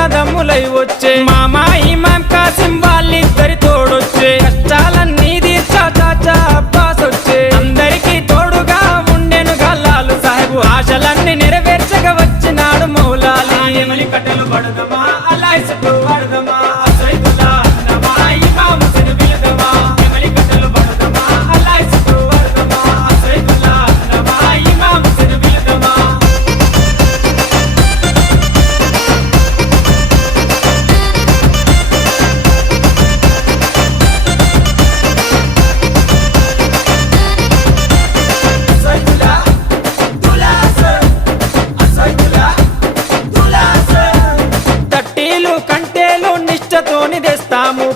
అన్నదమ్ములై వచ్చే మామా ఇమాం కాసిం వాళ్ళిద్దరి తోడొచ్చే కష్టాలన్నీ తీర్చా చాచా అబ్బాస్ వచ్చే అందరికీ తోడుగా ఉండెను గల్లాలు సాహెబు ఆశలన్నీ నెరవేర్చగా వచ్చినాడు మౌలాలి నెమలి కట్టెలు పడదమా అల్లాయిసకు వాడదమా అసైదుల్లా నమా ఇమాం హుస్సేన్ బిలదమా నెమలి కట్టెలు పడదమా అల్లాయిసకు వాడదమా అసైదుల్లా నమా ఇమాం హుస్సేన్ బిలదమా తట్టీలు కంటేలు నిష్టతోని తెస్తాము